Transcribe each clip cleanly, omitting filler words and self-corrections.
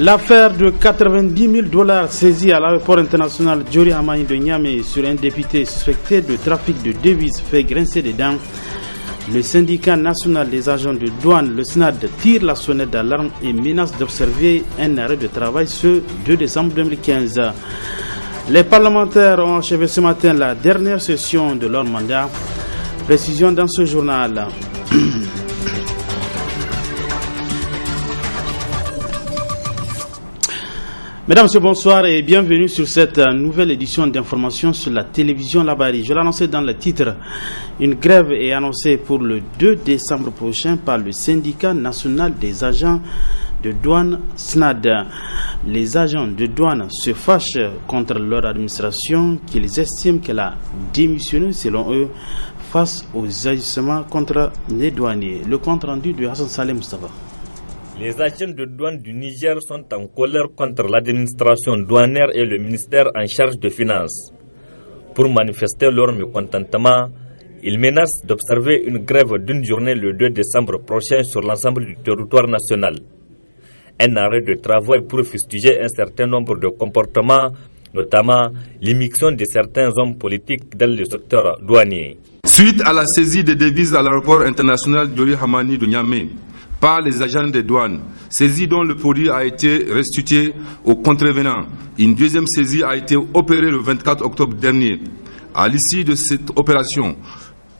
L'affaire de 90 000 $ saisis à l'aéroport international Diori Hamani de Niamey sur un député suspecté de trafic de devises fait grincer des dents. Le syndicat national des agents de douane, le SNAD, tire la sonnette d'alarme et menace d'observer un arrêt de travail ce 2 décembre 2015. Les parlementaires ont achevé ce matin la dernière session de leur mandat. Précision dans ce journal. Mesdames, Messieurs, bonsoir et bienvenue sur cette nouvelle édition d'information sur la télévision Labari. Je l'annonçais dans le titre. Une grève est annoncée pour le 2 décembre prochain par le syndicat national des agents de douane SNAD. Les agents de douane se fâchent contre leur administration qu'ils estiment qu'elle a démissionné selon eux face aux agissements contre les douaniers. Le compte rendu de Hassan Saleh Mustafa. Les agents de douane du Niger sont en colère contre l'administration douanière et le ministère en charge des Finances. Pour manifester leur mécontentement, ils menacent d'observer une grève d'une journée le 2 décembre prochain sur l'ensemble du territoire national. Un arrêt de travail pour fustiger un certain nombre de comportements, notamment l'immixtion de certains hommes politiques dans le secteur douanier. Suite à la saisie des devises à l'aéroport international Diori Hamani de Niamey par les agents des douanes, saisie dont le produit a été restitué aux contrevenants. Une deuxième saisie a été opérée le 24 octobre dernier. À l'issue de cette opération,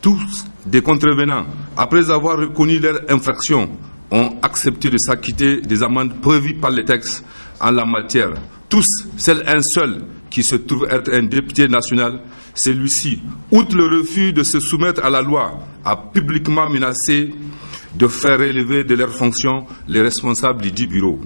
tous des contrevenants, après avoir reconnu leur infraction, ont accepté de s'acquitter des amendes prévues par les textes en la matière. Tous, seul un seul qui se trouve être un député national, celui-ci, outre le refus de se soumettre à la loi, a publiquement menacé de faire relever de leurs fonctions les responsables du bureau.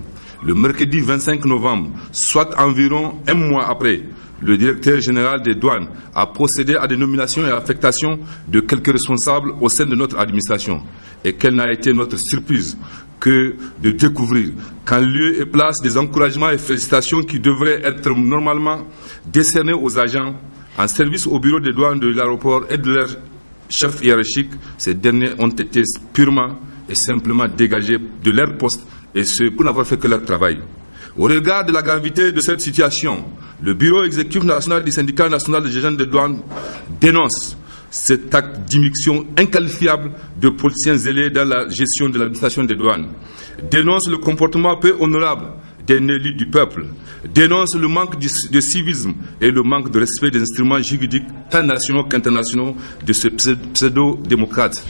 Le mercredi 25 novembre, soit environ un mois après, le directeur général des douanes a procédé à des nominations et affectations de quelques responsables au sein de notre administration. Et quelle n'a été notre surprise que de découvrir qu'en lieu et place des encouragements et félicitations qui devraient être normalement décernés aux agents en service au bureau des douanes de l'aéroport et de leurs chefs hiérarchiques, ces derniers ont été purement et simplement dégagés de leur poste, et ce pour n'avoir fait que leur travail. Au regard de la gravité de cette situation, le bureau exécutif national du syndicat national des agents de douane dénonce cet acte d'immixtion inqualifiable de politiciens zélés dans la gestion de l'administration des douanes, dénonce le comportement peu honorable des élus du peuple, dénonce le manque de civisme et le manque de respect des instruments juridiques tant nationaux qu'internationaux de ce pseudo-démocrate.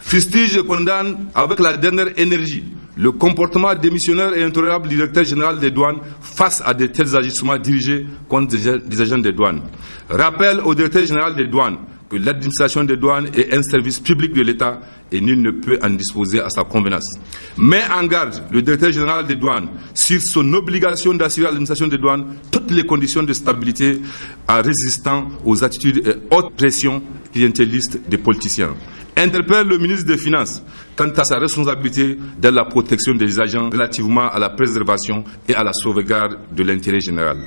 Fustige et condamne avec la dernière énergie le comportement démissionnaire et intolérable du directeur général des douanes face à de tels agissements dirigés contre des agents des douanes. Rappelle au directeur général des douanes que l'administration des douanes est un service public de l'État et nul ne peut en disposer à sa convenance. Met en garde le directeur général des douanes sur son obligation d'assurer à l'administration des douanes toutes les conditions de stabilité en résistant aux attitudes et hautes pressions clientélistes des politiciens. Interpelle le ministre des Finances quant à sa responsabilité dans la protection des agents relativement à la préservation et à la sauvegarde de l'intérêt général.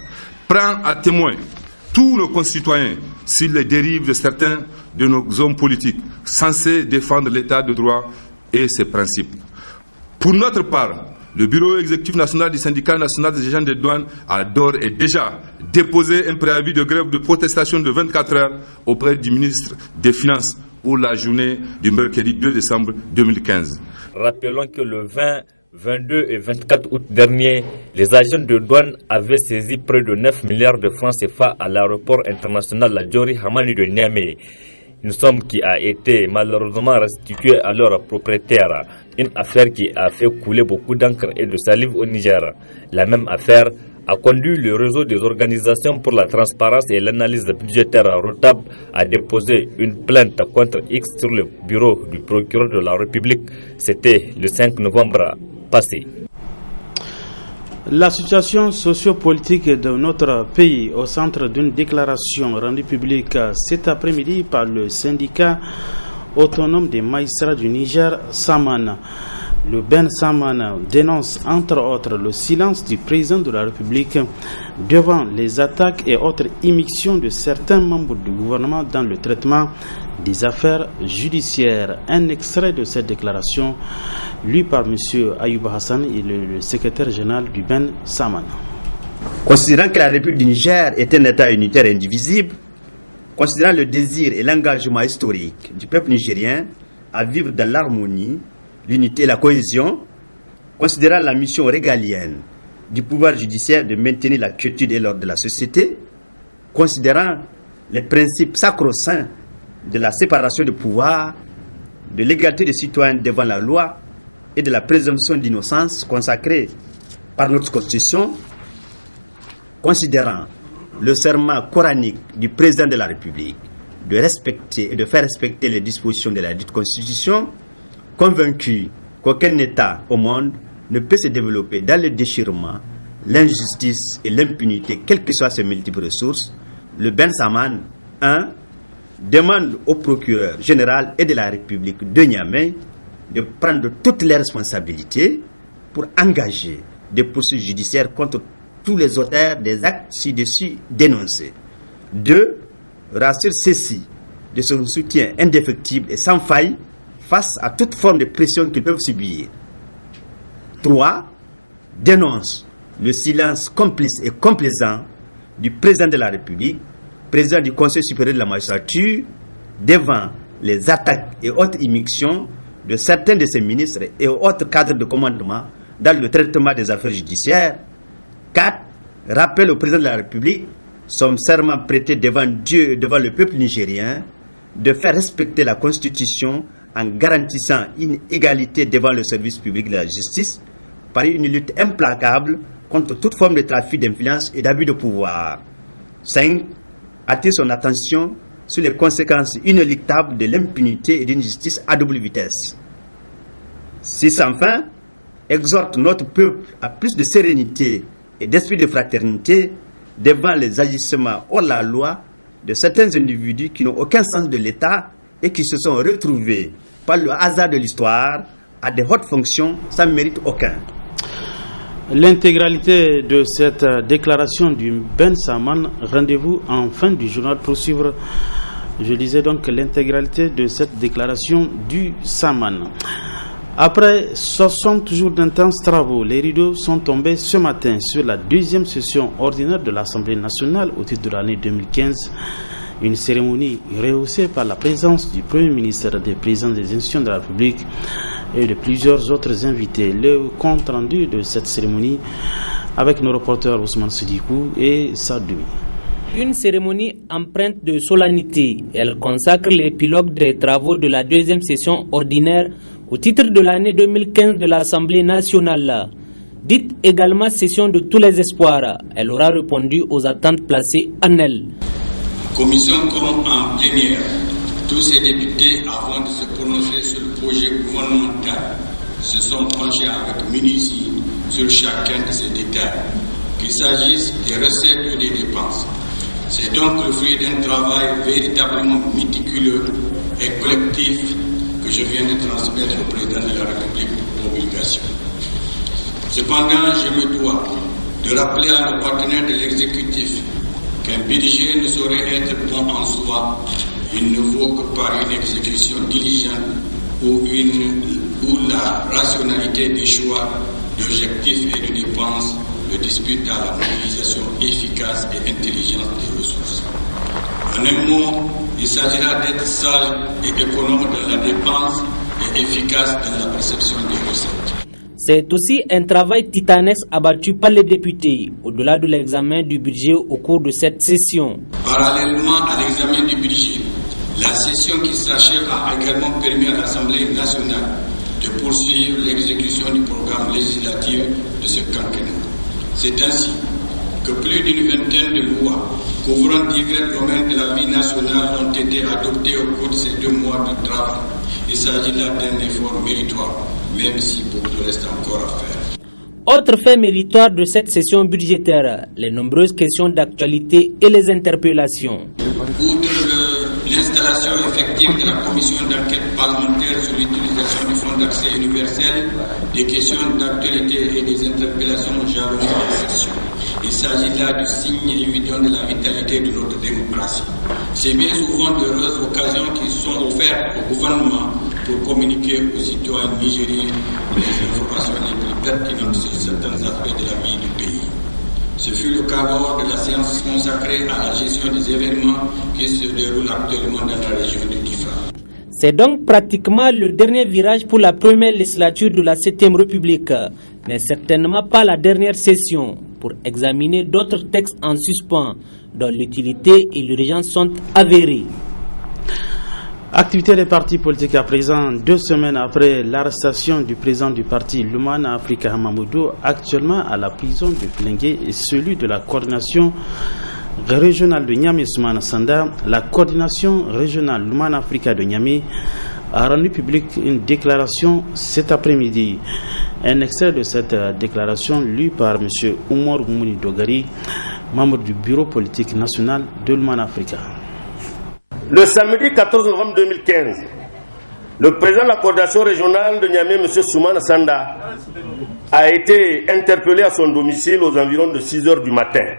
Prend à témoin tous nos concitoyens sur les dérives de certains de nos hommes politiques censés défendre l'état de droit et ses principes. Pour notre part, le bureau exécutif national du syndicat national des agents des douanes a d'ores et déjà déposé un préavis de grève de protestation de 24 heures auprès du ministre des Finances pour la journée du mercredi 2 décembre 2015. Rappelons que le 20, 22 et 24 août dernier, les agents de douane avaient saisi près de 9 milliards de francs CFA à l'aéroport international Diori Hamani de Niamey. Une somme qui a été malheureusement restituée à leurs propriétaires. Une affaire qui a fait couler beaucoup d'encre et de salive au Niger. La même affaire a conduit le réseau des organisations pour la transparence et l'analyse budgétaire ROTAB à déposer une plainte contre X sur le bureau du procureur de la République. C'était le 5 novembre passé. La situation sociopolitique de notre pays au centre d'une déclaration rendue publique cet après-midi par le syndicat autonome des magistrats du Niger, SAMAN. Le Ben Saman dénonce entre autres le silence du président de la République devant les attaques et autres immixtions de certains membres du gouvernement dans le traitement des affaires judiciaires. Un extrait de cette déclaration lu par M. Ayouba Hassan, le secrétaire général du Ben Saman. Considérant que la République du Niger est un État unitaire et indivisible, considérant le désir et l'engagement historique du peuple nigérien à vivre dans l'harmonie, l'unité et la cohésion, considérant la mission régalienne du pouvoir judiciaire de maintenir la quiétude et l'ordre de la société, considérant les principes sacro-saints de la séparation des pouvoirs, de l'égalité des citoyens devant la loi et de la présomption d'innocence consacrée par notre Constitution, considérant le serment coranique du président de la République de respecter et de faire respecter les dispositions de la dite Constitution, convaincu qu'aucun État au monde ne peut se développer dans le déchirement, l'injustice et l'impunité, quelles que soient ses multiples ressources, le Ben Saman 1 demande au procureur général et de la République de Niamey de prendre toutes les responsabilités pour engager des poursuites judiciaires contre tous les auteurs des actes ci-dessus dénoncés. 2. Rassure ceux-ci de son soutien indéfectible et sans faille face à toute forme de pression qu'ils peuvent subir. 3. Dénonce le silence complice et complaisant du président de la République, président du Conseil supérieur de la magistrature, devant les attaques et autres immixtions de certains de ses ministres et autres cadres de commandement dans le traitement des affaires judiciaires. 4. Rappelle au président de la République son serment prêté devant Dieu et devant le peuple nigérien de faire respecter la Constitution en garantissant une égalité devant le service public de la justice par une lutte implacable contre toute forme de trafic d'influence et d'abus de pouvoir. 5. Attire son attention sur les conséquences inéluctables de l'impunité et d'une justice à double vitesse. 6. Enfin, exhorte notre peuple à plus de sérénité et d'esprit de fraternité devant les agissements hors la loi de certains individus qui n'ont aucun sens de l'État et qui se sont retrouvés par le hasard de l'histoire à des hautes fonctions sans mérite aucun. L'intégralité de cette déclaration du Ben Saman, rendez-vous en fin du journal pour suivre, je disais donc l'intégralité de cette déclaration du Saman. Après 60 jours d'intenses travaux, les rideaux sont tombés ce matin sur la deuxième session ordinaire de l'Assemblée nationale au titre de l'année 2015. Une cérémonie rehaussée par la présence du Premier ministre, des présidents des institutions de la République et de plusieurs autres invités. Le compte rendu de cette cérémonie avec nos reporters Ousmane Sidikou et Sadoui. Une cérémonie empreinte de solennité. Elle consacre l'épilogue des travaux de la deuxième session ordinaire au titre de l'année 2015 de l'Assemblée nationale. Dite également session de tous les espoirs, elle aura répondu aux attentes placées en elle. Commission comme en plénière, tous ces députés, avant de se prononcer sur le projet gouvernemental, se sont penchés avec minutie sur chacun de ces détails, qu'il s'agisse des recettes ou des dépenses. C'est donc le fruit d'un travail véritablement méticuleux et collectif que je viens de transmettre au président de la République pour promulgation. Cependant, je me dois de rappeler à nos partenaires de l'exécutif qu'un budget ne saurait être bon en soi. Il ne vaut que par une exécution diligente ou la rationalité des choix d'objectifs et de dépenses le dispute à la mobilisation efficace et intelligente des ressources. En un mot, il s'agira d'être sage et économe dans la dépense et efficace dans la perception des recettes. C'est aussi un travail titanesque abattu par les députés au-delà de l'examen du budget au cours de cette session. Parallèlement à l'examen du budget, la session qui s'achève a également permis à l'Assemblée nationale de poursuivre l'exécution du programme législatif de ce quinquennat. C'est ainsi que plus d'une vingtaine de lois couvrant divers domaines de la vie nationale ont été adoptées au cours de ces 2 mois de travail. Il s'agit là d'un effort méritoire, même si beaucoup reste encore à faire. Autre fait méritoire de cette session budgétaire, les nombreuses questions d'actualité et les interpellations. Outre l'installation effective de la commission d'enquête parlementaire sur l'utilisation du Fonds d'accès universel, des questions d'actualité et des interpellations jalonnées des sessions. Il s'agit là du signe évident de la vitalité de notre démocratie. C'est bien souvent d'heureuses occasions qui sont offertes au gouvernement pour communiquer aux citoyens nigériens les informations les plus pertinentes sur certains aspects de la vie du pays. Ce fut le cas lors de la séance consacrée à la gestion des événements qui se déroulent actuellement dans la région du Diffa. C'est donc pratiquement le dernier virage pour la première législature de la 7e République, mais certainement pas la dernière session, pour examiner d'autres textes en suspens, dont l'utilité et l'urgence sont avérées. Activité des partis politiques à présent, 2 semaines après l'arrestation du président du parti Lumana Africa Hamamoudou, actuellement à la prison de Filengue, et celui de la coordination régionale de Niamey Soumana Sanda. La coordination régionale Lumana Africa de Niamey a rendu publique une déclaration cet après-midi. Un extrait de cette déclaration lu par M. Oumar Mouni Dogari, membre du bureau politique national de Lumana Africa. Le samedi 14 novembre 2015, le président de la coordination régionale de Niamey, M. Soumana Sanda, a été interpellé à son domicile aux environs de 6 heures du matin,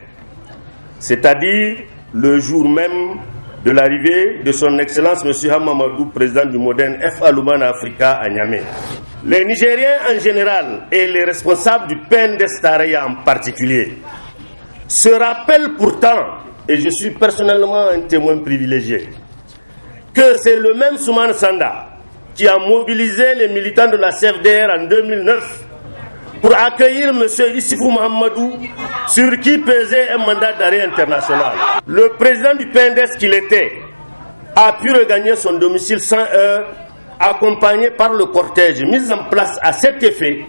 c'est-à-dire le jour même de l'arrivée de son Excellence M. Hamamadou, président du moderne FA Lumana Africa à Niamey. Les Nigériens en général et les responsables du PNDS Taraya en particulier se rappellent pourtant, et je suis personnellement un témoin privilégié, que c'est le même Soumana Sanda qui a mobilisé les militants de la CFDR en 2009 pour accueillir M. Issifou Mahamadou, sur qui pesait un mandat d'arrêt international. Le président du PNDS qu'il était a pu regagner son domicile sans heure, accompagné par le cortège mis en place à cet effet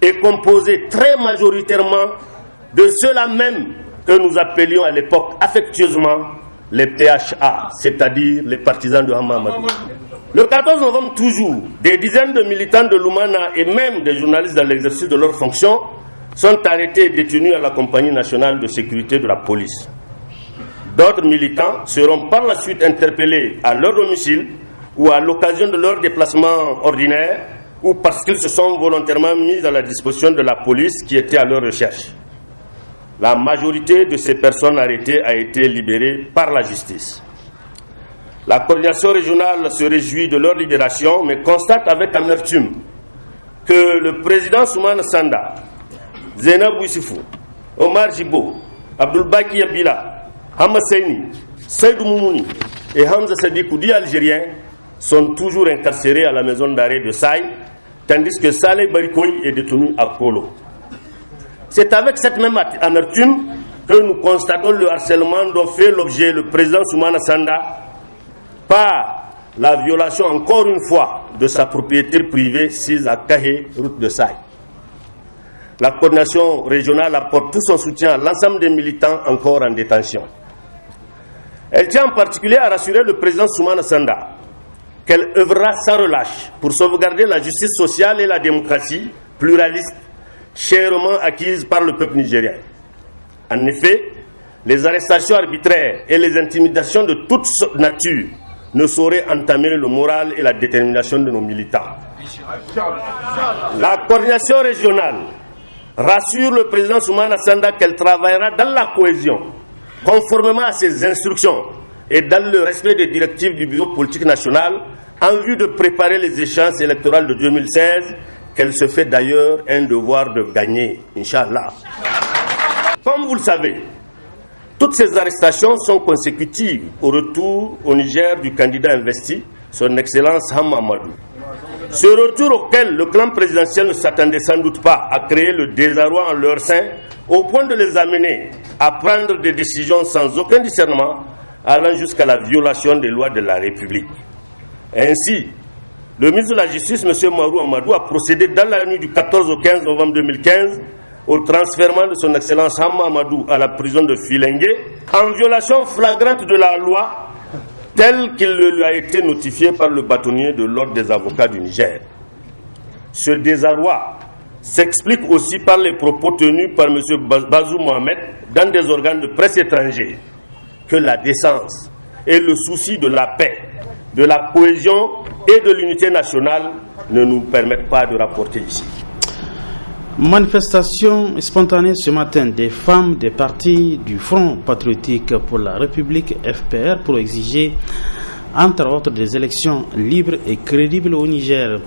et composé très majoritairement de ceux-là même que nous appelions à l'époque affectueusement les PHA, c'est-à-dire les partisans de Hamamadou. Le 14 novembre toujours, des dizaines de militants de Lumana et même des journalistes dans l'exercice de leurs fonctions sont arrêtés et détenus à la Compagnie nationale de sécurité de la police. D'autres militants seront par la suite interpellés à leur domicile ou à l'occasion de leur déplacement ordinaire ou parce qu'ils se sont volontairement mis à la disposition de la police qui était à leur recherche. La majorité de ces personnes arrêtées a été libérée par la justice. La coordination régionale se réjouit de leur libération, mais constate avec amertume que le président Soumana Sanda, Zainab Issifou, Omar Jibo, Abdoulbaki Yabila, Hamad Seini, Seydou Moumouni et Hamza Sadikou, dits algériens, sont toujours incarcérés à la maison d'arrêt de Saï, tandis que Saleh Barikoui est détenu à Kolo. C'est avec cette même amertume que nous constatons le harcèlement dont fait l'objet le président Soumana Sanda par la violation encore une fois de sa propriété privée sise à Kahé, route de Saï. La coordination régionale apporte tout son soutien à l'ensemble des militants encore en détention. Elle tient en particulier à rassurer le président Soumana Sanda qu'elle œuvrera sans relâche pour sauvegarder la justice sociale et la démocratie pluraliste chèrement acquises par le peuple nigérien. En effet, les arrestations arbitraires et les intimidations de toute nature ne sauraient entamer le moral et la détermination de nos militants. La coordination régionale rassure le président Soumana Sanda qu'elle travaillera dans la cohésion, conformément à ses instructions et dans le respect des directives du bureau politique national, en vue de préparer les échéances électorales de 2016, qu'elle se fait d'ailleurs un devoir de gagner, Inch'Allah. Comme vous le savez, toutes ces arrestations sont consécutives au retour au Niger du candidat investi, son Excellence Hamamadou. Ce retour auquel le clan présidentiel ne s'attendait sans doute pas a créé le désarroi en leur sein, au point de les amener à prendre des décisions sans aucun discernement, allant jusqu'à la violation des lois de la République. Ainsi, le ministre de la Justice, M. Marou Amadou, a procédé dans la nuit du 14 au 15 novembre 2015 au transfèrement de son Excellence Hama Amadou à la prison de Filengue, en violation flagrante de la loi telle qu'il lui a été notifié par le bâtonnier de l'Ordre des avocats du Niger. Ce désarroi s'explique aussi par les propos tenus par M. Bazou Mohamed dans des organes de presse étrangers, que la décence et le souci de la paix, de la cohésion et de l'unité nationale ne nous permettent pas de rapporter ici. Manifestation spontanée ce matin des femmes des partis du Front patriotique pour la République FPR pour exiger entre autres des élections libres et crédibles au Niger.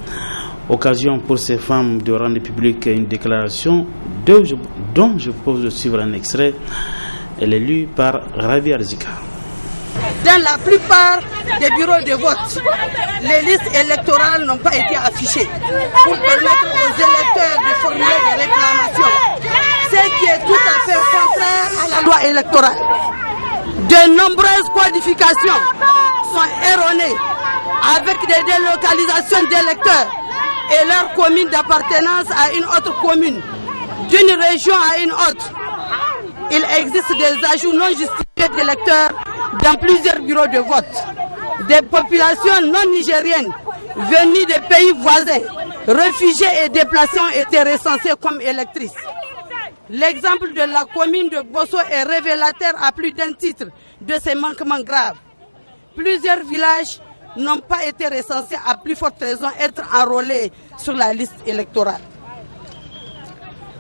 Occasion pour ces femmes de rendre publique une déclaration dont je propose de suivre un extrait. Elle est lue par Rabi Arzika. Dans la plupart des bureaux de vote, les listes électorales n'ont pas été affichées pour permettre aux électeurs de formuler des réclamations, ce qui est tout à fait contraire à la loi électorale. De nombreuses codifications sont erronées avec des délocalisations d'électeurs et leur commune d'appartenance à une autre commune, d'une région à une autre. Il existe des ajouts non justifiés d'électeurs dans plusieurs bureaux de vote. Des populations non nigériennes venues des pays voisins, réfugiés et déplacés ont été recensés comme électrices. L'exemple de la commune de Bosso est révélateur à plus d'un titre de ces manquements graves. Plusieurs villages n'ont pas été recensés, à plus forte raison être enrôlés sur la liste électorale.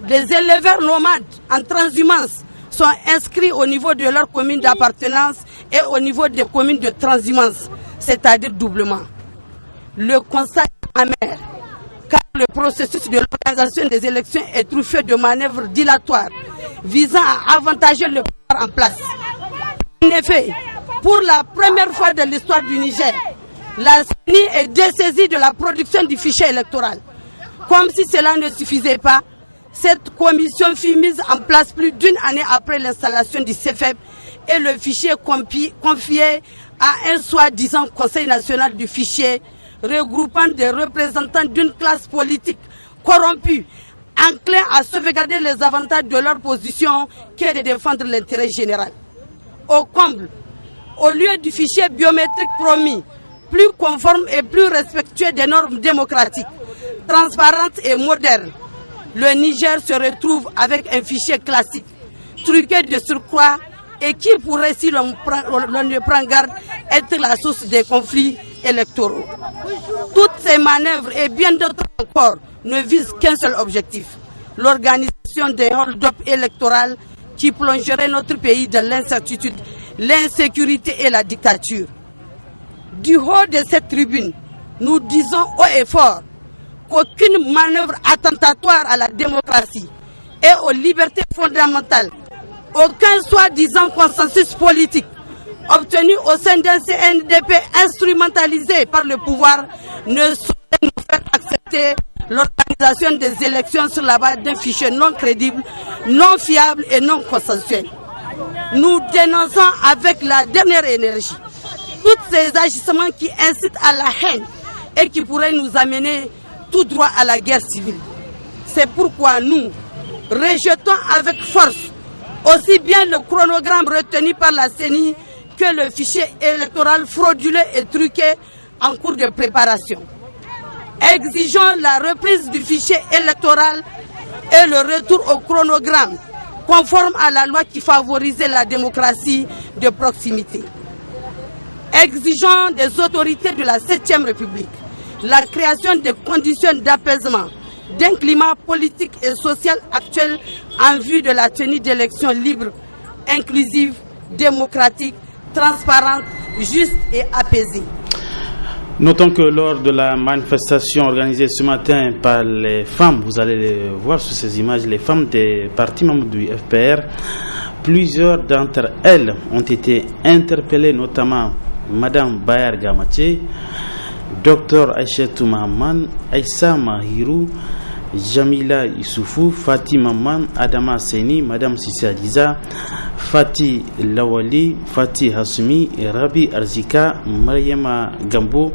Des éleveurs nomades en transhumance sont inscrits au niveau de leur commune d'appartenance et au niveau des communes de transhumance, c'est-à-dire doublement. Le constat est amer, car le processus de l'organisation des élections est truffé de manœuvres dilatoires visant à avantager le pouvoir en place. En effet, pour la première fois de l'histoire du Niger, la CENI est dessaisie de la production du fichier électoral. Comme si cela ne suffisait pas, cette commission fut mise en place plus d'une année après l'installation du CFEP et le fichier confié à un soi-disant Conseil national du fichier regroupant des représentants d'une classe politique corrompue, enclin à sauvegarder les avantages de leur position que de défendre l'intérêt général. Au comble, au lieu du fichier biométrique promis, plus conforme et plus respectueux des normes démocratiques, transparente et moderne, le Niger se retrouve avec un fichier classique, truqué de surcroît et qui pourrait, si l'on ne prend garde, être la source des conflits électoraux. Toutes ces manœuvres et bien d'autres encore ne visent qu'un seul objectif, l'organisation des hold-up électoraux qui plongerait notre pays dans l'incertitude, l'insécurité et la dictature. Du haut de cette tribune, nous disons haut et fort qu'aucune manœuvre attentatoire à la démocratie et aux libertés fondamentales, aucun soi-disant consensus politique obtenu au sein d'un CNDP instrumentalisé par le pouvoir ne saurait nous faire accepter l'organisation des élections sur la base d'un fichier non crédible, non fiable et non consensuel. Nous dénonçons avec la dernière énergie tous ces agissements qui incitent à la haine et qui pourraient nous amener tout droit à la guerre civile. C'est pourquoi nous rejetons avec force aussi bien le chronogramme retenu par la CENI que le fichier électoral frauduleux et truqué en cours de préparation. Exigeons la reprise du fichier électoral et le retour au chronogramme conforme à la loi qui favorisait la démocratie de proximité. Exigeons des autorités de la 7e République la création des conditions d'apaisement d'un climat politique et social actuel en vue de la tenue d'élections libres, inclusives, démocratiques, transparentes, justes et apaisées. Notons que lors de la manifestation organisée ce matin par les femmes, vous allez les voir sur ces images, les femmes des partis membres du FPR, plusieurs d'entre elles ont été interpellées, notamment Madame Bayar Gamache, Dr Aïchetou Mahaman, Aïssa Mahirou, Jamila Issoufou, Fatih Maman, Adama Seni, Madame Sissi Adiza, Fatih Lawali, Fatih Hassoumi, Rabi Arzika, Mariama Gambo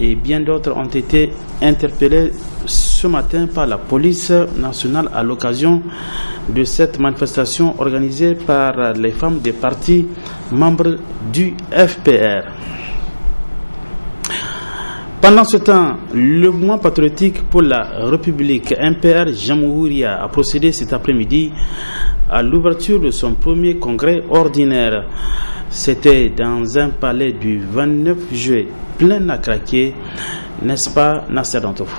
et bien d'autres ont été interpellés ce matin par la police nationale à l'occasion de cette manifestation organisée par les femmes des partis membres du FPR. Pendant ce temps, le mouvement patriotique pour la République, MPR Jamhouria, a procédé cet après-midi à l'ouverture de son premier congrès ordinaire. C'était dans un palais du 29 juillet, plein à craquer, n'est-ce pas, Nasser Dantouf?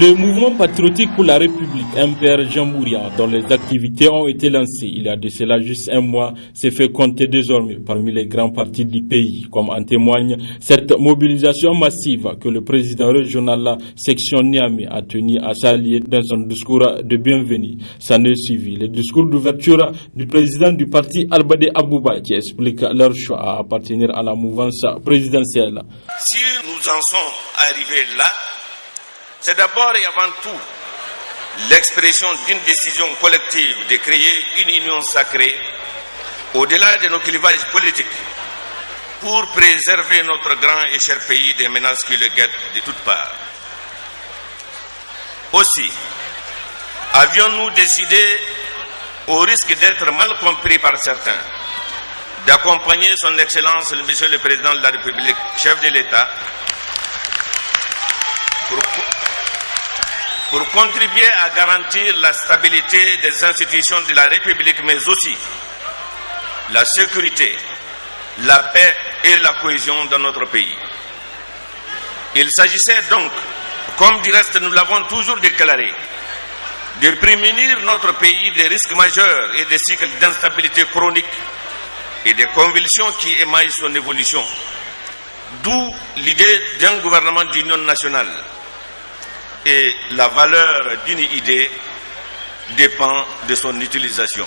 Le mouvement patriotique pour la République, MPR Jamhouria, dont les activités ont été lancées il y a de cela juste un mois, s'est fait compter désormais parmi les grands partis du pays, comme en témoigne cette mobilisation massive que le président régional section Niamey a tenu à s'allier dans un discours de bienvenue. Ça ne suivi le discours d'ouverture du président du parti Albade Abouba qui explique leur choix à appartenir à la mouvance présidentielle. Si nous en sommes arrivés là, c'est d'abord et avant tout l'expression d'une décision collective de créer une union sacrée au-delà de nos clivages politiques pour préserver notre grand et cher pays des menaces qui le guettent de toutes parts. Aussi, avions-nous décidé, au risque d'être mal compris par certains, d'accompagner son Excellence, Monsieur le Président de la République, chef de l'État, pour contribuer à garantir la stabilité des institutions de la République, mais aussi la sécurité, la paix et la cohésion dans notre pays. Il s'agissait donc, comme du reste nous l'avons toujours déclaré, de prémunir notre pays des risques majeurs et des cycles d'instabilité chronique et des convulsions qui émaillent son évolution. D'où l'idée d'un gouvernement d'union nationale. Et la valeur d'une idée dépend de son utilisation.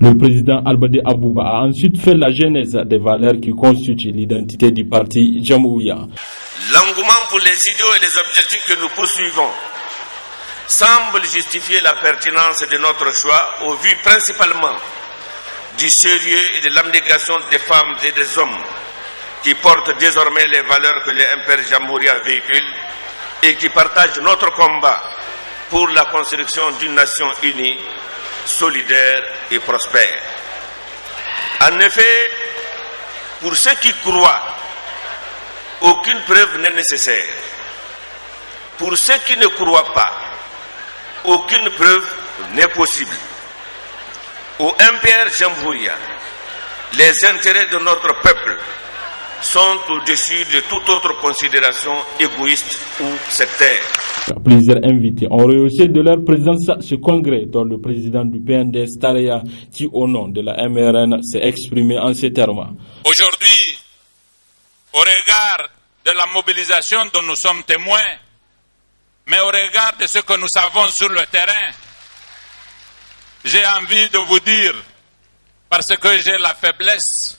Le président Albade Abouba a ensuite fait la genèse des valeurs qui constituent l'identité du parti Jamhouria. L'engouement pour les idéaux et les objectifs que nous poursuivons semble justifier la pertinence de notre choix au vu principalement du sérieux et de l'abnégation des femmes et des hommes qui portent désormais les valeurs que le MPR Jamhouria véhicule et qui partagent notre combat pour la construction d'une nation unie, solidaire et prospère. En effet, pour ceux qui croient, aucune preuve n'est nécessaire. Pour ceux qui ne croient pas, aucune preuve n'est possible. Au MPR Jamhouria, les intérêts de notre peuple sont au-dessus de toute autre considération égoïste ou sectaire. Plusieurs invités ont rehaussé de leur présence ce congrès, dont le président du PNDS Tareya, qui au nom de la MRN s'est exprimé en ces termes. Aujourd'hui, au regard de la mobilisation dont nous sommes témoins, mais au regard de ce que nous savons sur le terrain, j'ai envie de vous dire, parce que j'ai la faiblesse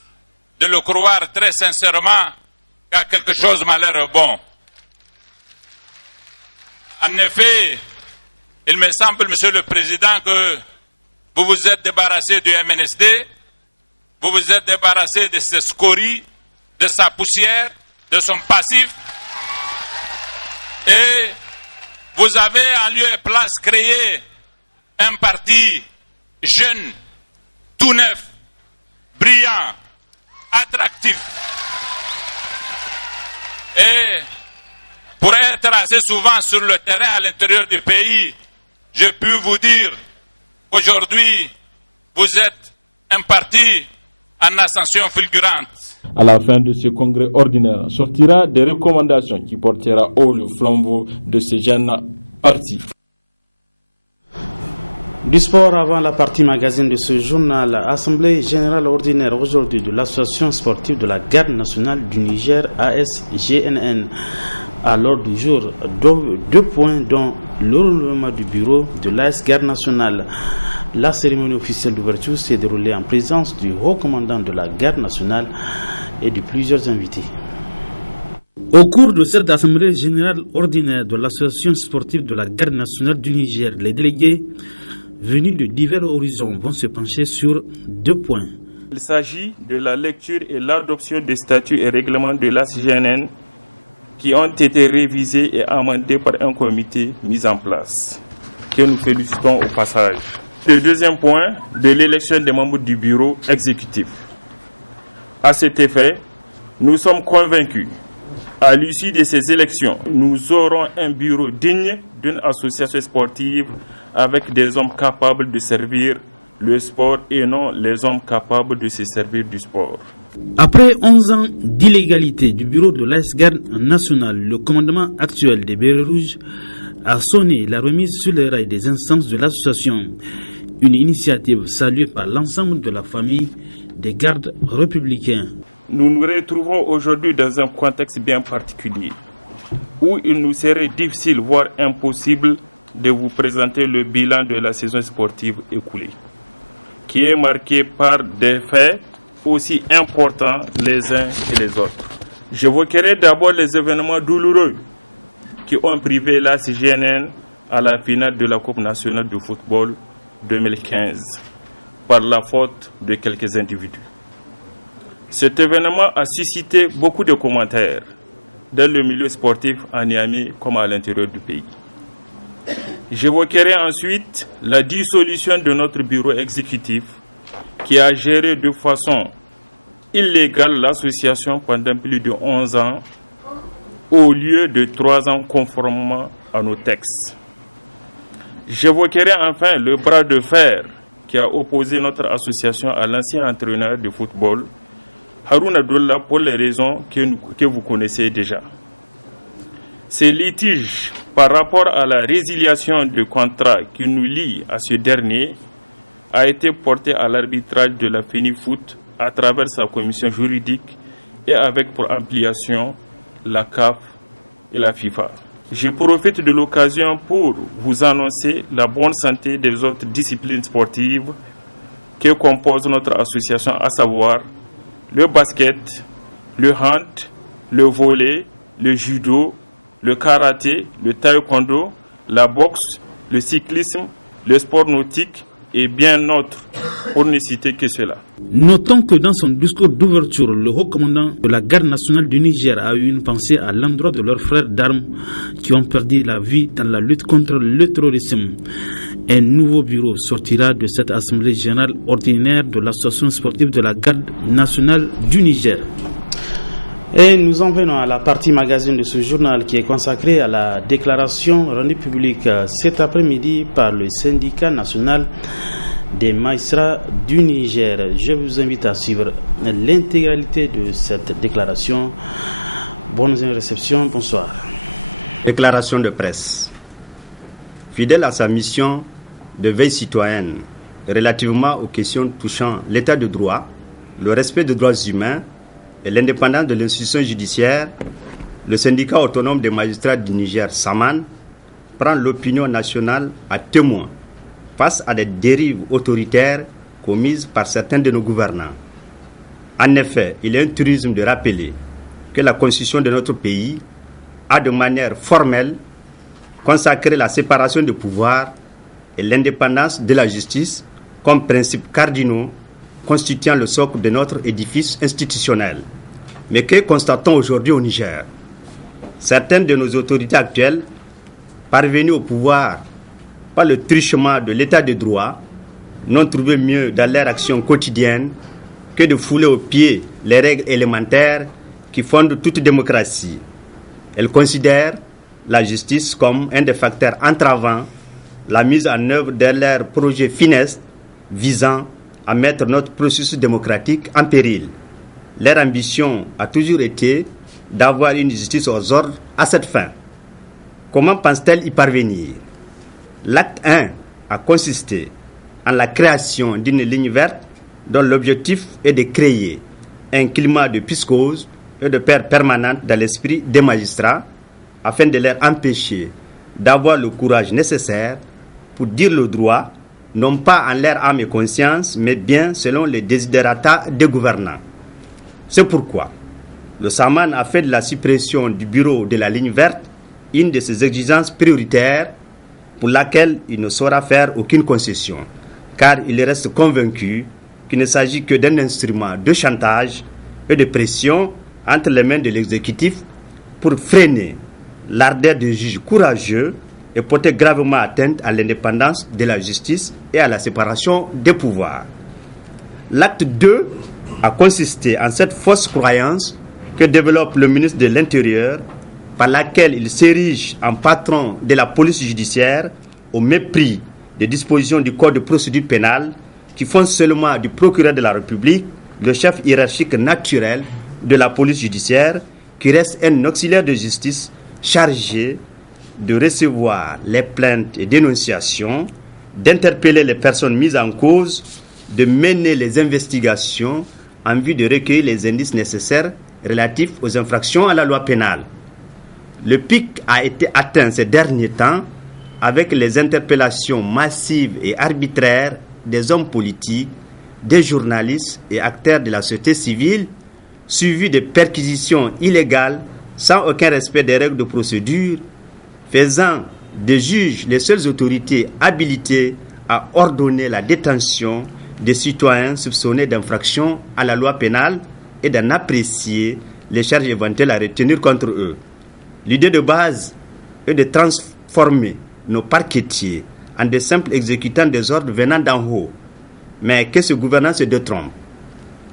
de le croire très sincèrement, qu'à quelque chose m'a l'air bon. En effet, il me semble, Monsieur le Président, que vous vous êtes débarrassé du MNSD, vous vous êtes débarrassé de ses scories, de sa poussière, de son passif, et vous avez en lieu et place créé un parti jeune, tout neuf, brillant, attractif. Et pour être assez souvent sur le terrain à l'intérieur du pays, je peux vous dire qu'aujourd'hui, vous êtes un parti en ascension fulgurante. À la fin de ce congrès ordinaire, sortira des recommandations qui portera haut le flambeau de ce jeune parti. Du sport avant la partie magazine de ce journal, Assemblée générale ordinaire aujourd'hui de l'association sportive de la garde nationale du Niger, ASGNN. À l'ordre du jour, deux points dont le renouvellement du bureau de l'AS Garde nationale. La cérémonie officielle d'ouverture s'est déroulée en présence du haut commandant de la garde nationale et de plusieurs invités. Au cours de cette assemblée générale ordinaire de l'association sportive de la garde nationale du Niger, les délégués venus de divers horizons vont se pencher sur deux points. Il s'agit de la lecture et l'adoption des statuts et règlements de l'ASGNN qui ont été révisés et amendés par un comité mis en place, que nous félicitons au passage. Le deuxième point, de l'élection des membres du bureau exécutif. À cet effet, nous sommes convaincus, à l'issue de ces élections, nous aurons un bureau digne d'une association sportive avec des hommes capables de servir le sport et non les hommes capables de se servir du sport. Après 11 ans d'illégalité du bureau de l'AS Garde nationale, le commandement actuel des Bérets Rouges a sonné la remise sur les rails des instances de l'association. Une initiative saluée par l'ensemble de la famille des gardes républicains. Nous nous retrouvons aujourd'hui dans un contexte bien particulier, où il nous serait difficile, voire impossible, de vous présenter le bilan de la saison sportive écoulée, qui est marqué par des faits aussi importants les uns et les autres. J'évoquerai d'abord les événements douloureux qui ont privé la CGNN à la finale de la Coupe nationale de football 2015 par la faute de quelques individus. Cet événement a suscité beaucoup de commentaires dans le milieu sportif à Niamey comme à l'intérieur du pays. J'évoquerai ensuite la dissolution de notre bureau exécutif qui a géré de façon illégale l'association pendant plus de 11 ans au lieu de 3 ans conformément à nos textes. J'évoquerai enfin le bras de fer qui a opposé notre association à l'ancien entraîneur de football, Haroun Abdullah, pour les raisons que vous connaissez déjà. Ces litiges par rapport à la résiliation du contrat qui nous lie à ce dernier a été porté à l'arbitrage de la FENIFOOT à travers sa commission juridique et avec pour ampliation la CAF et la FIFA. Je profite de l'occasion pour vous annoncer la bonne santé des autres disciplines sportives que compose notre association, à savoir le basket, le hand, le volley, le judo, le karaté, le taekwondo, la boxe, le cyclisme, le sport nautique et bien d'autres, pour ne citer que cela. Notons que dans son discours d'ouverture, le haut commandant de la garde nationale du Niger a eu une pensée à l'endroit de leurs frères d'armes qui ont perdu la vie dans la lutte contre le terrorisme. Un nouveau bureau sortira de cette assemblée générale ordinaire de l'association sportive de la garde nationale du Niger. Et nous en venons à la partie magazine de ce journal qui est consacrée à la déclaration rendue publique cet après-midi par le syndicat national des magistrats du Niger. Je vous invite à suivre l'intégralité de cette déclaration. Bonne réception, bonsoir. Déclaration de presse. Fidèle à sa mission de veille citoyenne relativement aux questions touchant l'état de droit, le respect des droits humains et l'indépendance de l'institution judiciaire, le syndicat autonome des magistrats du Niger, SAMAN, prend l'opinion nationale à témoin face à des dérives autoritaires commises par certains de nos gouvernants. En effet, il est un truisme de rappeler que la constitution de notre pays a de manière formelle consacré la séparation des pouvoirs et l'indépendance de la justice comme principes cardinaux constituant le socle de notre édifice institutionnel. Mais que constatons aujourd'hui au Niger? Certaines de nos autorités actuelles, parvenues au pouvoir par le truchement de l'état de droit, n'ont trouvé mieux dans leur action quotidienne que de fouler aux pieds les règles élémentaires qui fondent toute démocratie. Elles considèrent la justice comme un des facteurs entravant la mise en œuvre de leurs projets funestes visant à mettre notre processus démocratique en péril. Leur ambition a toujours été d'avoir une justice aux ordres à cette fin. Comment pensent-elles y parvenir? L'acte 1 a consisté en la création d'une ligne verte dont l'objectif est de créer un climat de psychose et de paix permanente dans l'esprit des magistrats afin de leur empêcher d'avoir le courage nécessaire pour dire le droit, non pas en leur âme et conscience, mais bien selon les desiderata des gouvernants. C'est pourquoi le SAMAN a fait de la suppression du bureau de la ligne verte une de ses exigences prioritaires pour laquelle il ne saura faire aucune concession, car il reste convaincu qu'il ne s'agit que d'un instrument de chantage et de pression entre les mains de l'exécutif pour freiner l'ardeur des juges courageux et porter gravement atteinte à l'indépendance de la justice et à la séparation des pouvoirs. L'acte 2 a consisté en cette fausse croyance que développe le ministre de l'Intérieur, par laquelle il s'érige en patron de la police judiciaire au mépris des dispositions du Code de procédure pénale qui font seulement du procureur de la République le chef hiérarchique naturel de la police judiciaire, qui reste un auxiliaire de justice chargé de recevoir les plaintes et dénonciations, d'interpeller les personnes mises en cause, de mener les investigations en vue de recueillir les indices nécessaires relatifs aux infractions à la loi pénale. Le pic a été atteint ces derniers temps avec les interpellations massives et arbitraires des hommes politiques, des journalistes et acteurs de la société civile, suivies de perquisitions illégales sans aucun respect des règles de procédure, faisant des juges les seules autorités habilitées à ordonner la détention des citoyens soupçonnés d'infraction à la loi pénale et d'en apprécier les charges éventuelles à retenir contre eux. L'idée de base est de transformer nos parquetiers en de simples exécutants des ordres venant d'en haut. Mais que ce gouvernement se détrompe.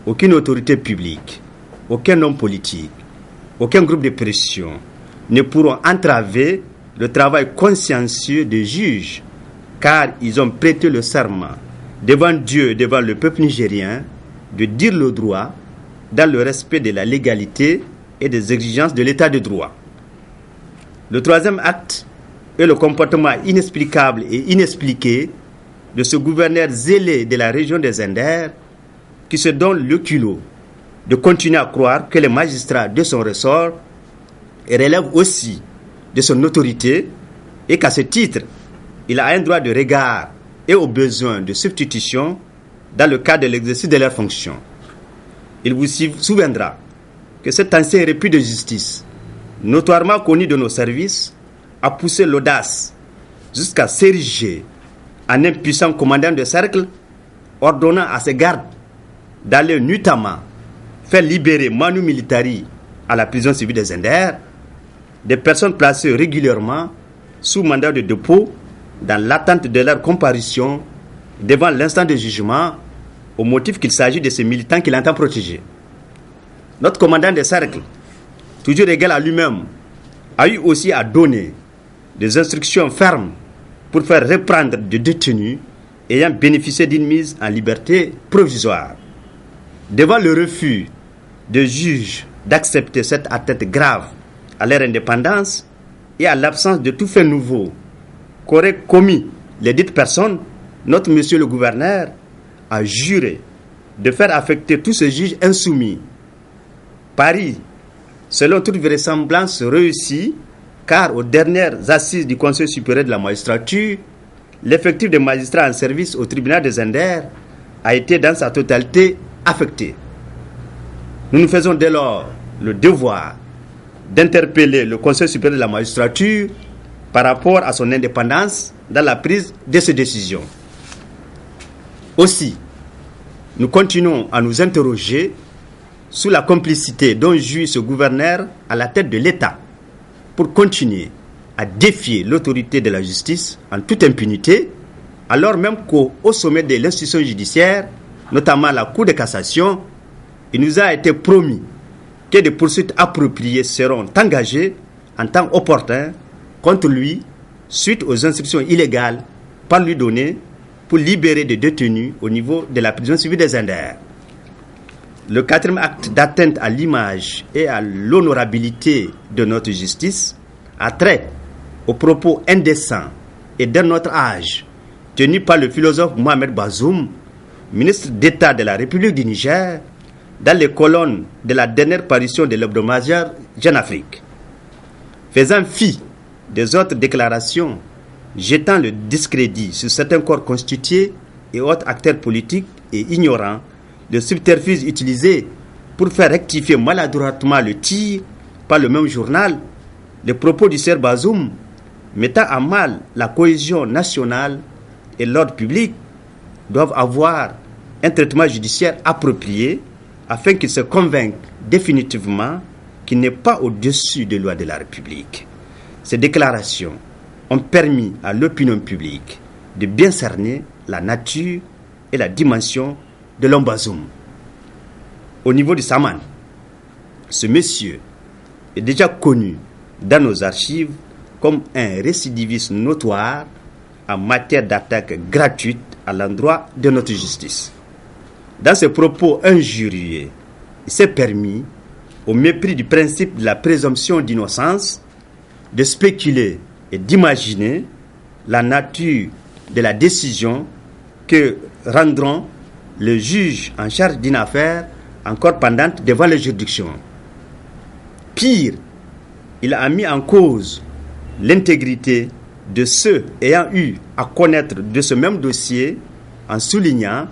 Aucune autorité publique, aucun homme politique, aucun groupe de pression ne pourront entraver le travail consciencieux des juges, car ils ont prêté le serment devant Dieu et devant le peuple nigérien de dire le droit dans le respect de la légalité et des exigences de l'état de droit. Le troisième acte est le comportement inexplicable et inexpliqué de ce gouverneur zélé de la région des Indères qui se donne le culot de continuer à croire que les magistrats de son ressort relèvent aussi de son autorité et qu'à ce titre, il a un droit de regard et au besoin de substitution dans le cadre de l'exercice de leurs fonctions. Il vous souviendra que cet ancien réput de justice, notoirement connu de nos services, a poussé l'audace jusqu'à s'ériger en un puissant commandant de cercle, ordonnant à ses gardes d'aller nuitamment faire libérer Manu Militari à la prison civile des Indères, des personnes placées régulièrement sous mandat de dépôt dans l'attente de leur comparution devant l'instant de jugement au motif qu'il s'agit de ces militants qu'il entend protéger. Notre commandant de cercle, toujours égal à lui-même, a eu aussi à donner des instructions fermes pour faire reprendre des détenus ayant bénéficié d'une mise en liberté provisoire. Devant le refus des juges d'accepter cette atteinte grave à leur indépendance et à l'absence de tout fait nouveau qu'auraient commis les dites personnes, notre monsieur le gouverneur a juré de faire affecter tous ces juges insoumis. Paris, selon toute vraisemblance, réussit, car aux dernières assises du Conseil supérieur de la magistrature, l'effectif des magistrats en service au tribunal des Indères a été dans sa totalité affecté. Nous nous faisons dès lors le devoir d'interpeller le Conseil supérieur de la magistrature par rapport à son indépendance dans la prise de ces décisions. Aussi, nous continuons à nous interroger sous la complicité dont jouit ce gouverneur à la tête de l'État pour continuer à défier l'autorité de la justice en toute impunité, alors même qu'au sommet de l'institution judiciaire, notamment la Cour de cassation, il nous a été promis que des poursuites appropriées seront engagées en temps opportun contre lui suite aux instructions illégales par lui données pour libérer des détenus au niveau de la prison civile des Indères. Le quatrième acte d'atteinte à l'image et à l'honorabilité de notre justice a trait aux propos indécents et d'un autre âge tenus par le philosophe Mohamed Bazoum, ministre d'État de la République du Niger, dans les colonnes de la dernière parution de l'hebdomadaire Jeune Afrique. Faisant fi des autres déclarations, jetant le discrédit sur certains corps constitués et autres acteurs politiques et ignorant le subterfuge utilisé pour faire rectifier maladroitement le tir par le même journal, les propos du Sr Bazoum mettant à mal la cohésion nationale et l'ordre public doivent avoir un traitement judiciaire approprié afin qu'ils se convainquent définitivement qu'il n'est pas au-dessus des lois de la République. Ces déclarations ont permis à l'opinion publique de bien cerner la nature et la dimension de l'homme Bazoum. au niveau du Saman. Ce monsieur est déjà connu dans nos archives comme un récidiviste notoire en matière d'attaque gratuite à l'endroit de notre justice. Dans ses propos injurieux, il s'est permis, au mépris du principe de la présomption d'innocence, de spéculer et d'imaginer la nature de la décision que rendront le juge en charge d'une affaire encore pendante devant les juridictions. Pire, il a mis en cause l'intégrité de ceux ayant eu à connaître de ce même dossier en soulignant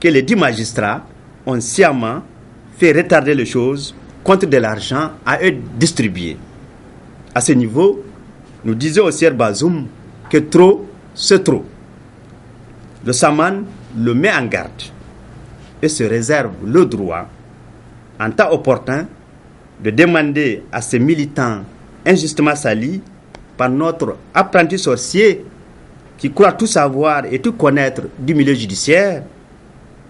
que les 10 magistrats ont sciemment fait retarder les choses contre de l'argent à eux distribué. À ce niveau, nous disons au sieur Bazoum que trop, c'est trop. Le Saman le met en garde et se réserve le droit, en temps opportun, de demander à ces militants injustement salis par notre apprenti sorcier qui croit tout savoir et tout connaître du milieu judiciaire,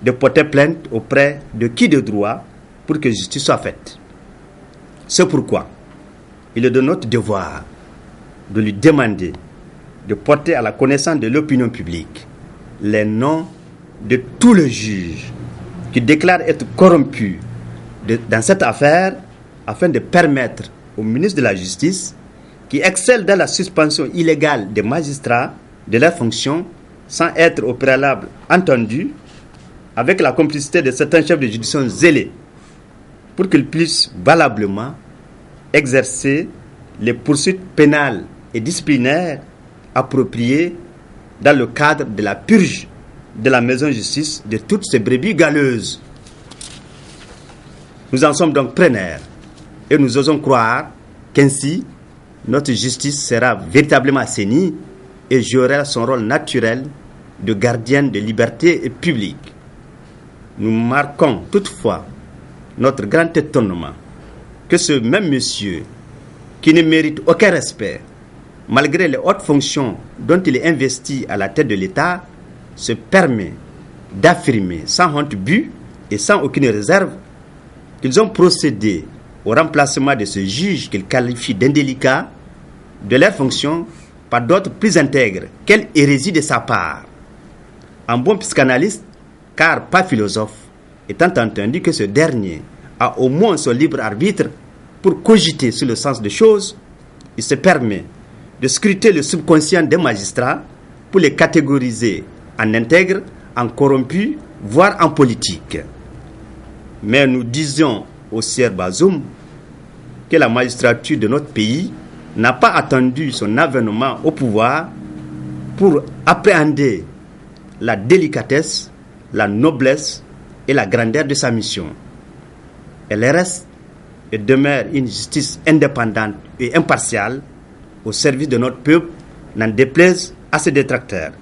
de porter plainte auprès de qui de droit pour que justice soit faite. C'est pourquoi il est de notre devoir de lui demander de porter à la connaissance de l'opinion publique les noms de tous les juges qui déclarent être corrompus dans cette affaire, afin de permettre au ministre de la Justice, qui excelle dans la suspension illégale des magistrats de leurs fonctions sans être au préalable entendu, avec la complicité de certains chefs de juridiction zélés, pour qu'ils puissent valablement exercer les poursuites pénales et disciplinaires appropriées dans le cadre de la purge de la maison de justice de toutes ces brebis galeuses. Nous en sommes donc preneurs et nous osons croire qu'ainsi notre justice sera véritablement assainie et jouera son rôle naturel de gardienne de liberté publique. Nous marquons toutefois notre grand étonnement que ce même monsieur, qui ne mérite aucun respect, malgré les hautes fonctions dont il est investi à la tête de l'État, se permet d'affirmer sans honte but et sans aucune réserve qu'ils ont procédé au remplacement de ce juge qu'ils qualifient d'indélicat de leur fonction par d'autres plus intègres. Quelle hérésie de sa part! En bon psychanalyste, car pas philosophe, étant entendu que ce dernier a au moins son libre arbitre pour cogiter sur le sens des choses, il se permet de scruter le subconscient des magistrats pour les catégoriser en intègres, en corrompus, voire en politique. Mais nous disons au sieur Bazoum que la magistrature de notre pays n'a pas attendu son avènement au pouvoir pour appréhender la délicatesse, la noblesse et la grandeur de sa mission. Elle reste et demeure une justice indépendante et impartiale au service de notre peuple, n'en déplaise à ses détracteurs.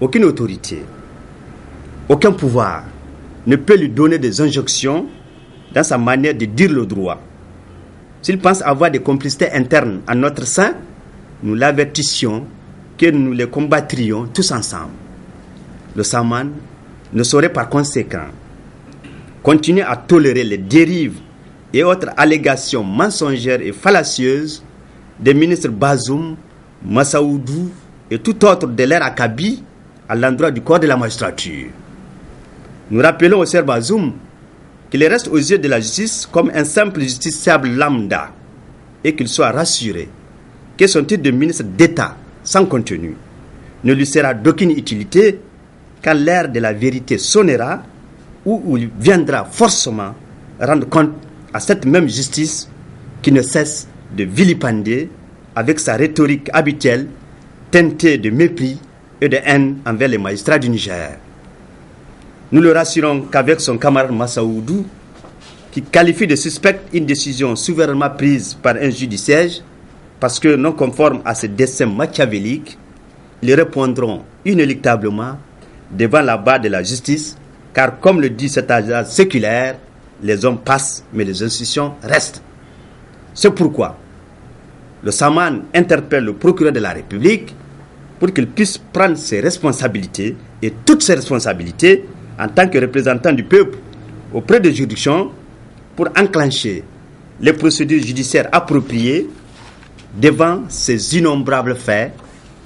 Aucune autorité, aucun pouvoir ne peut lui donner des injonctions dans sa manière de dire le droit. S'il pense avoir des complicités internes en notre sein, nous l'avertissions que nous les combattrions tous ensemble. Le Saman ne saurait par conséquent continuer à tolérer les dérives et autres allégations mensongères et fallacieuses des ministres Bazoum, Massaoudou et tout autre de leur acabit à l'endroit du corps de la magistrature. Nous rappelons au sieur Bazoum qu'il reste aux yeux de la justice comme un simple justiciable lambda et qu'il soit rassuré que son titre de ministre d'État sans contenu ne lui sera d'aucune utilité quand l'heure de la vérité sonnera, où il viendra forcément rendre compte à cette même justice qui ne cesse de vilipender avec sa rhétorique habituelle teintée de mépris et de haine envers les magistrats du Niger. Nous le rassurons qu'avec son camarade Massaoudou, qui qualifie de suspecte une décision souverainement prise par un juge du siège parce que non conforme à ses desseins machiavéliques, ils répondront inéluctablement devant la barre de la justice, car comme le dit cet adage séculaire, les hommes passent mais les institutions restent. C'est pourquoi le Saman interpelle le procureur de la République pour qu'il puisse prendre ses responsabilités et toutes ses responsabilités en tant que représentant du peuple auprès des juridictions pour enclencher les procédures judiciaires appropriées devant ces innombrables faits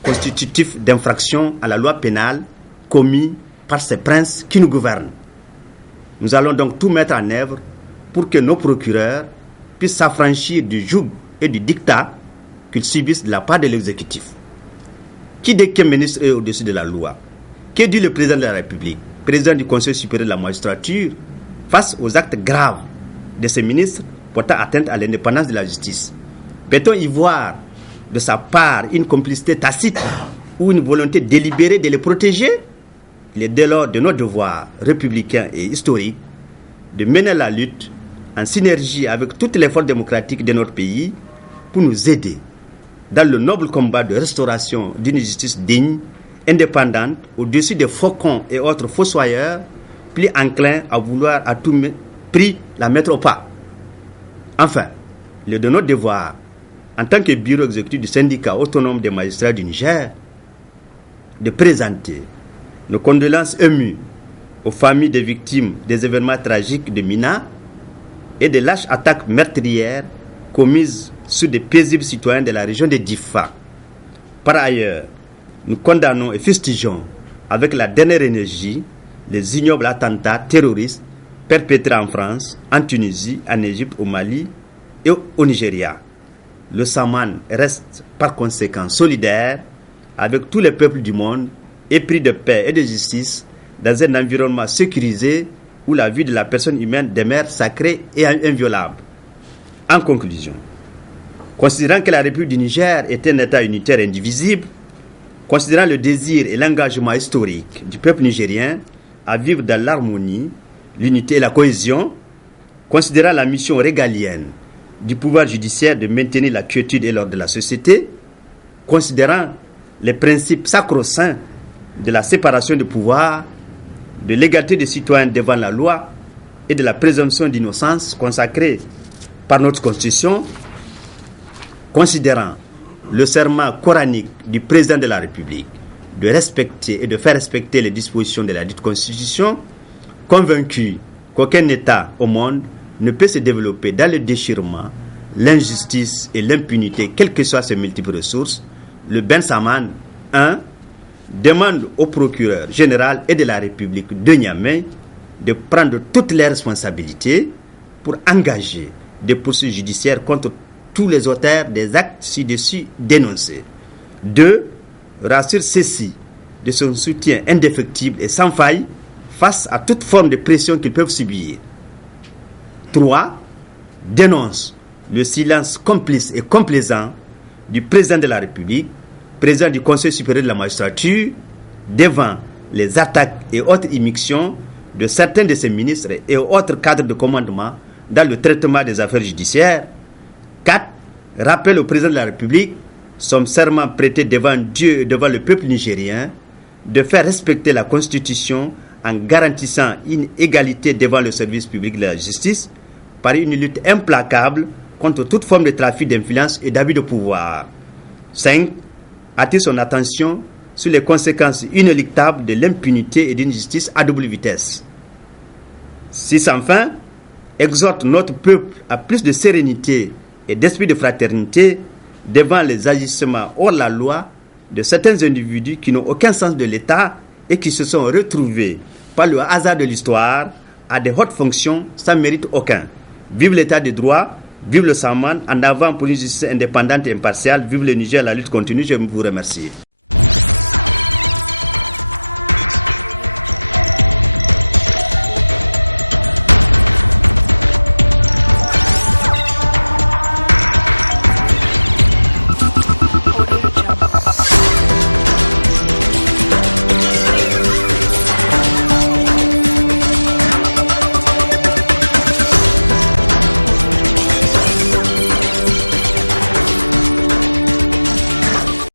constitutifs d'infraction à la loi pénale commis par ces princes qui nous gouvernent. Nous allons donc tout mettre en œuvre pour que nos procureurs puissent s'affranchir du joug et du dictat qu'ils subissent de la part de l'exécutif. Qui dit qu'un ministre est au-dessus de la loi? Que dit le président de la République, président du Conseil supérieur de la magistrature, face aux actes graves de ces ministres portant atteinte à l'indépendance de la justice? Peut-on y voir de sa part une complicité tacite ou une volonté délibérée de les protéger? Il est dès lors de notre devoir républicain et historique de mener la lutte en synergie avec toutes les forces démocratiques de notre pays pour nous aider dans le noble combat de restauration d'une justice digne, indépendante, au-dessus des faucons et autres fossoyeurs, plus enclins à vouloir à tout prix la mettre au pas. Enfin, il est de notre devoir, en tant que bureau exécutif du syndicat autonome des magistrats du Niger, de présenter nos condoléances émues aux familles des victimes des événements tragiques de Mina et des lâches attaques meurtrières commises sur des paisibles citoyens de la région de Diffa. Par ailleurs, nous condamnons et fustigeons avec la dernière énergie les ignobles attentats terroristes perpétrés en France, en Tunisie, en Égypte, au Mali et au Nigeria. Le Saman reste par conséquent solidaire avec tous les peuples du monde, épris de paix et de justice, dans un environnement sécurisé où la vie de la personne humaine demeure sacrée et inviolable. En conclusion, considérant que la République du Niger est un État unitaire indivisible, considérant le désir et l'engagement historique du peuple nigérien à vivre dans l'harmonie, l'unité et la cohésion, considérant la mission régalienne du pouvoir judiciaire de maintenir la quiétude et l'ordre de la société, considérant les principes sacro-saints de la séparation des pouvoirs, de l'égalité des citoyens devant la loi et de la présomption d'innocence consacrée par notre Constitution, considérant le serment coranique du président de la République de respecter et de faire respecter les dispositions de la dite Constitution, convaincu qu'aucun État au monde ne peut se développer dans le déchirement, l'injustice et l'impunité, quelles que soient ses multiples ressources, le Ben Saman 1 demande au procureur général et de la République de Niamey de prendre toutes les responsabilités pour engager des poursuites judiciaires contre tous les auteurs des actes ci-dessus dénoncés. 2. Rassure ceux-ci de son soutien indéfectible et sans faille face à toute forme de pression qu'ils peuvent subir. 3. Dénonce le silence complice et complaisant du président de la République, président du Conseil supérieur de la magistrature, devant les attaques et autres immixtions de certains de ses ministres et autres cadres de commandement dans le traitement des affaires judiciaires. 4. Rappelle au président de la République son serment prêté devant Dieu et devant le peuple nigérien de faire respecter la Constitution en garantissant une égalité devant le service public de la justice par une lutte implacable contre toute forme de trafic d'influence et d'abus de pouvoir. 5. Attire son attention sur les conséquences inéluctables de l'impunité et d'une justice à double vitesse. 6. Enfin, exhorte notre peuple à plus de sérénité et d'esprit de fraternité devant les agissements hors la loi de certains individus qui n'ont aucun sens de l'État et qui se sont retrouvés par le hasard de l'histoire à des hautes fonctions sans mérite aucun. Vive l'État de droit, vive le Saman, en avant pour une justice indépendante et impartiale, vive le Niger, la lutte continue, je vous remercie.